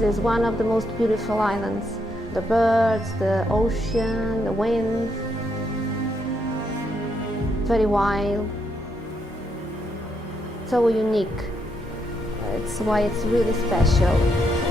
is one of the most beautiful islands. The birds, the ocean, the wind, very wild, so unique. It's why it's really special.